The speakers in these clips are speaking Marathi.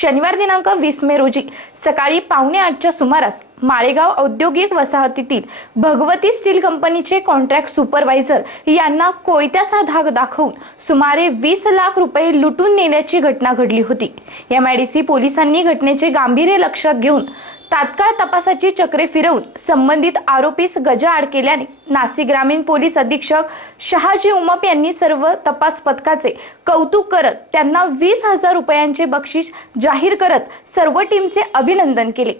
शनिवार दिनांक वीस मे रोजी सकाळी पावणे आठच्या सुमारास माळेगाव औद्योगिक वसाहतीतील भगवती स्टील कंपनीचे कॉन्ट्रॅक्ट सुपरवायझर यांना कोयत्याचा धाक दाखवून सुमारे वीस लाख रुपये लुटून नेल्याची घटना घडली होती. एम आय डी सी पोलिसांनी घटनेचे गांभीर्य लक्षात घेऊन तात्काळ तपासाची चक्रे फिरवून संबंधित आरोपीस गजाआड केल्याने नाशिक ग्रामीण पोलीस अधीक्षक शहाजी उमप यांनी सर्व तपास पथकाचे कौतुक करत त्यांना वीस हजार रुपयांचे बक्षीस जाहीर करत सर्व टीमचे अभिनंदन केले.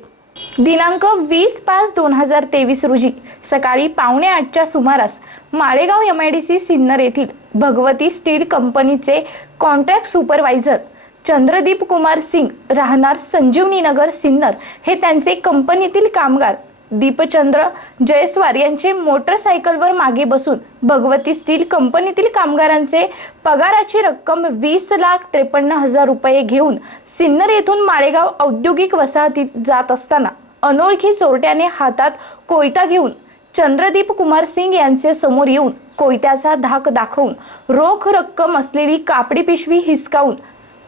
दिनांक वीस पाच दोन हजार तेवीस रोजी सकाळी पावणे आठच्या सुमारास Malegaon M I D C Sinnar येथील भगवती स्टील कंपनीचे कॉन्ट्रॅक्ट सुपरवायझर चंद्रदीप कुमार सिंग राहणार संजीवनी नगर सिन्नर हे त्यांचे कंपनीतील कामगार दीपचंद्र जयस्वार यांचे मोटरसायकलवर मागे बसून भगवती स्टील कंपनीतील कामगारांचे पगाराची रक्कम वीस लाख त्रेपन्न हजार रुपये घेऊन सिन्नर येथून माळेगाव औद्योगिक वसाहतीत जात असताना अनोळखी चोरट्याने हातात कोयता घेऊन चंद्रदीप कुमार सिंग यांचे समोर येऊन कोयत्याचा धाक दाखवून रोख रक्कम असलेली कापडी पिशवी हिसकावून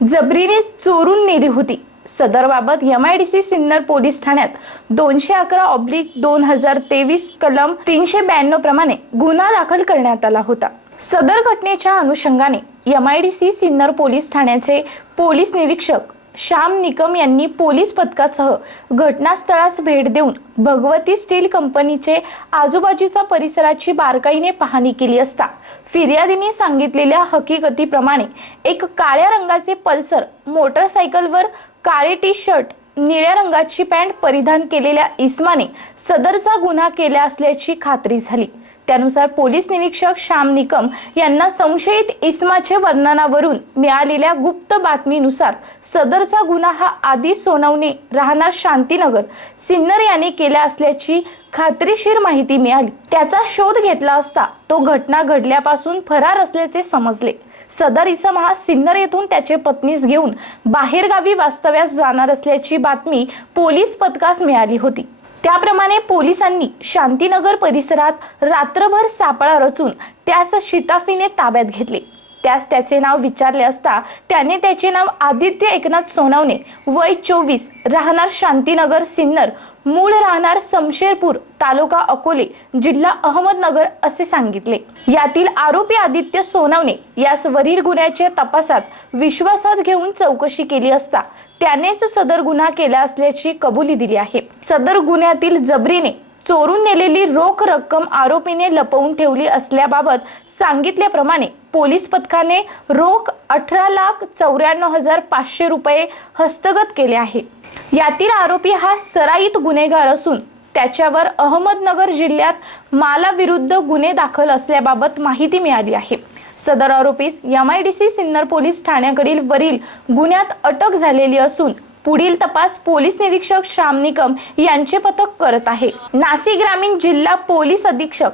जबरीने चोरून नेली होती. सदरबाबत M I D C Sinnar police ठाण्यात दोनशे अकरा ऑब्लिक दोन हजार तेवीस कलम तीनशे ब्याण्णव प्रमाणे गुन्हा दाखल करण्यात आला होता. सदर घटनेच्या अनुषंगाने M I D C Sinnar police ठाण्याचे पोलीस निरीक्षक श्याम निकम यांनी पोलीस पथकासह घटनास्थळास भेट देऊन भगवती स्टील कंपनीचे आजूबाजूचा परिसराची बारकाईने पाहणी केली असता फिर्यादीने सांगितलेल्या हकीकतीप्रमाणे एक काळ्या रंगाचे पल्सर मोटरसायकलवर काळे टी शर्ट निळ्या रंगाची पॅन्ट परिधान केलेल्या इस्माने सदरचा गुन्हा केला असल्याची खात्री झाली. त्यानुसार पोलीस निरीक्षक श्याम निकम यांना संशयित इस्माचे वर्णनावरून मिळालेल्या गुप्त बातमीनुसार सदरचा गुन्हा हा आदी सोनवणे राहणार शांतीनगर सिन्नर याने केला असल्याची खात्रीशीर माहिती मिळाली. त्याचा शोध घेतला असता तो घटना घडल्यापासून फरार असल्याचे समजले. सदर इसम हा सिन्नर येथून त्याचे पत्नीस घेऊन बाहेरगावी वास्तव्यास जाणार असल्याची बातमी पोलीस पथकास मिळाली होती. त्याप्रमाणे पोलिसांनी शांतीनगर परिसरात रात्रभर सापळा रचून त्यास शिताफीने ताब्यात घेतले. त्यास त्याचे नाव विचारले असता त्याने त्याचे नाव आदित्य एकनाथ सोनवणे वय चोवीस राहणार शांतीनगर सिन्नर मूळ राहणार समशेरपूर तालुका अकोले जिल्हा अहमदनगर असे सांगितले. यातील आरोपी आदित्य सोनवणे यास वरील गुन्ह्याच्या तपासात विश्वासात घेऊन चौकशी केली असता त्यानेच सदर गुन्हा केला असल्याची कबुली दिली आहे. सदर गुन्ह्यातील जबरीने चोरून नेलेली रोख रक्कम आरोपीने लपवून ठेवली असल्याबाबत सांगितल्याप्रमाणे पोलीस पथकाने रोख अठरा लाख चौऱ्याण्णव हजार पाचशे रुपये हस्तगत केले आहे. यातील आरोपी हा सराईत गुन्हेगार असून त्याच्यावर अहमदनगर जिल्ह्यात मालाविरुद्ध गुन्हे दाखल असल्याबाबत माहिती मिळाली आहे. सदर आरोपीस M I D C Sinnar police ठाण्याकडील वरील गुन्ह्यात अटक झालेली असून पुढील तपास पोलीस निरीक्षक श्याम निकम यांचे पथक करत आहे. नाशिक ग्रामीण जिल्हा पोलीस अधीक्षक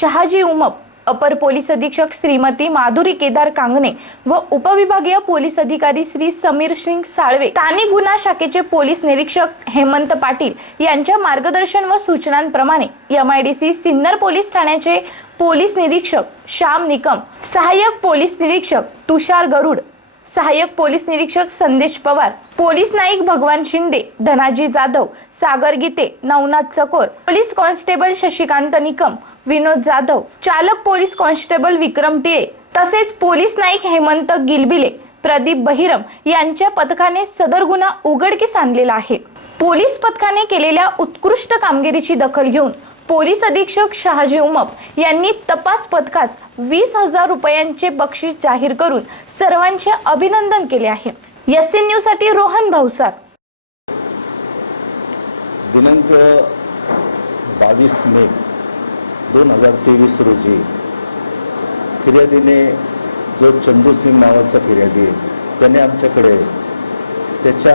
शहाजी उमप अपर पोलीस अधीक्षक श्रीमती माधुरी केदार कांगणे व उपविभागीय पोलीस अधिकारी श्री समीर सिंग साळवे स्थानिक गुन्हा शाखेचे पोलीस निरीक्षक हेमंत पाटील यांच्या मार्गदर्शन व सूचनांप्रमाणे M I D C Sinnar police ठाण्याचे पोलीस निरीक्षक श्याम निकम सहाय्यक पोलीस निरीक्षक तुषार गरुड सहाय्यक पोलीस निरीक्षक संदेश पवार पोलीस नाईक भगवान शिंदे धनाजी जाधव सागर गीते नवनाथ चकोर पोलीस कॉन्स्टेबल शशिकांत निकम विनोद जाधव चालक पोलीस कॉन्स्टेबल विक्रम टिळे तसेच पोलीस नाईक हेमंत गिलबिले प्रदीप बहिरम यांच्या पथकाने सदर गुन्हा उघडकीस आणलेला आहे. पोलीस पथकाने केलेल्या उत्कृष्ट कामगिरीची दखल घेऊन पोलीस अधीक्षक शहाजी उमप यांनी तपास पथकास वीस हजार रुपयांचे बक्षीस जाहीर करून सर्वांचे अभिनंदन केले आहे. एस एन न्यूजसाठी रोहन भावसार दिनांक बावीस मे दोन हजार तेवीस रोजी फिर्यादीने जो चंदू सिंग नावाचा फिर्यादी आहे, त्याने आमच्याकडे त्याच्या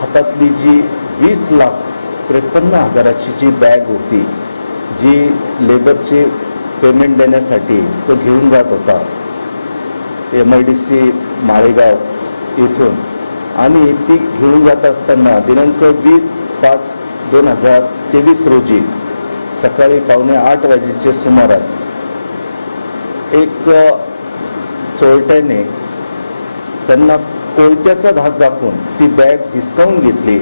हातातली जी वीस लाख त्रेपन्न हजाराची जी बॅग होती जी लेबरची पेमेंट देण्यासाठी तो घेऊन जात होता M I D C Malegaon इथून. आणि ती घेऊन जात असताना दिनांक वीस पाच दोन हजार तेवीस रोजी सकाळी पावणे आठ वाजेच्या सुमारास एक चोरट्याने त्यांना कोयत्याचा धाक दाखवून ती बॅग हिसकावून घेतली.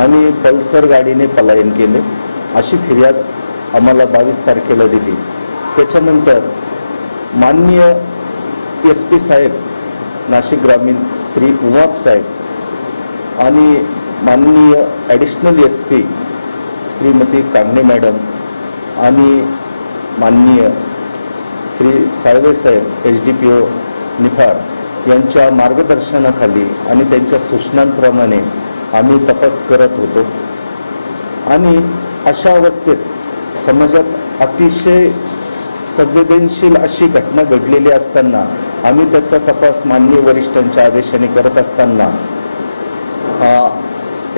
आणि पल्सर गाडीने पलायन केले. अशी फिर्याद आम्हाला बावीस तारखेला दिली. त्याच्यानंतर माननीय एस पी साहेब नाशिक ग्रामीण श्री उमाप साहेब आणि माननीय additional S P Shrimati Kangane madam आणि माननीय Shri Salve saheb H D P O Niphad यांच्या मार्गदर्शनाखाली आणि त्यांच्या सूचनांप्रमाणे आम्ही तपास करत होतो. आणि अशा अवस्थेत समाजात अतिशय संवेदनशील अशी घटना घडलेली असताना आम्ही त्याचा तपास माननीय वरिष्ठांच्या आदेशाने करत असताना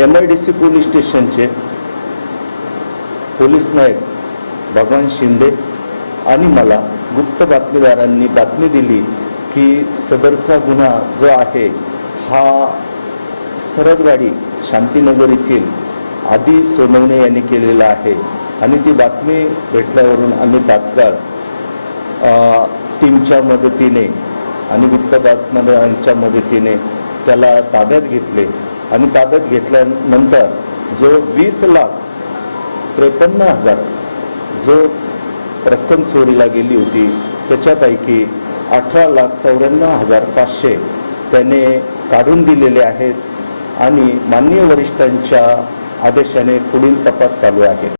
M I D C police स्टेशनचे पोलीस नायक भगवान शिंदे आणि मला गुप्त बातमीदारांनी बातमी दिली की सदरचा गुन्हा जो आहे हा सरदवाडी शांतीनगर येथील आदी सोनवणे यांनी केलेला आहे. आणि ती बातमी भेटल्यावरून आम्ही तात्काळ टीमच्या मदतीने आणि वृत्त बातम्यांच्या मदतीने त्याला ताब्यात घेतले. आणि ताब्यात घेतल्यानंतर जो वीस लाख त्रेपन्न हजार जो रक्कम चोरीला गेली होती त्याच्यापैकी अठरा लाख चौऱ्याण्णव हजार पाचशे त्याने काढून दिलेले आहेत. आणि माननीय वरिष्ठांच्या आदेशाने पुढील तपास चालू आहे.